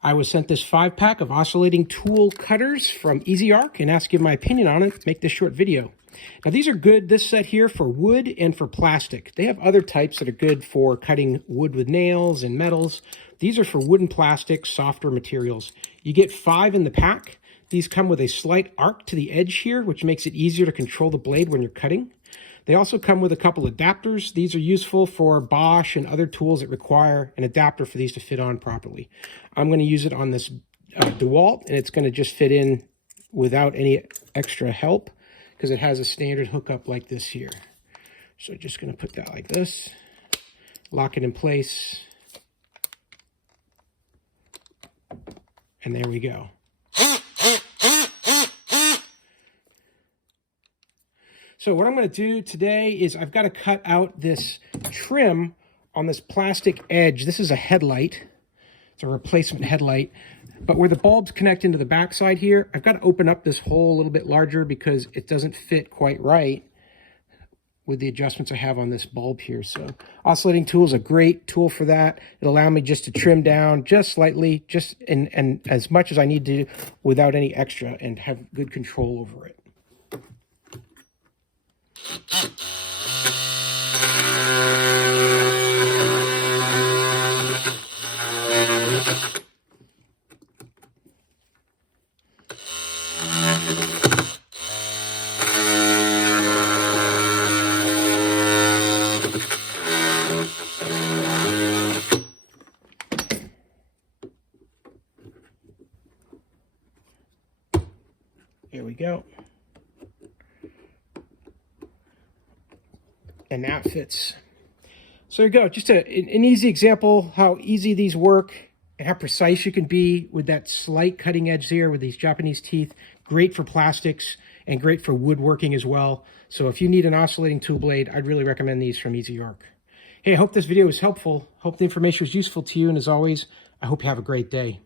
I was sent this 5-pack of oscillating tool cutters from EZARC and asked to give my opinion on it, make this short video. Now these are good, this set here, for wood and for plastic. They have other types that are good for cutting wood with nails and metals. These are for wood and plastic, softer materials. You get 5 in the pack. These come with a slight arc to the edge here, which makes it easier to control the blade when you're cutting. They also come with a couple adapters. These are useful for Bosch and other tools that require an adapter for these to fit on properly. I'm going to use it on this DeWalt, and it's going to just fit in without any extra help because it has a standard hookup like this here. So just going to put that like this, lock it in place, and there we go. So what I'm going to do today is I've got to cut out this trim on this plastic edge. This is a headlight. It's a replacement headlight. But where the bulbs connect into the backside here, I've got to open up this hole a little bit larger because it doesn't fit quite right with the adjustments I have on this bulb here. So oscillating tool is a great tool for that. It'll allow me just to trim down just slightly, just and as much as I need to without any extra, and have good control over it. Here we go. And that fits. So there you go, just an easy example how easy these work and how precise you can be with that slight cutting edge there with these Japanese teeth. Great for plastics and great for woodworking as well. So if you need an oscillating tool blade, I'd really recommend these from EZARC. Hey, I hope this video was helpful. Hope the information was useful to you, and as always, I hope you have a great day.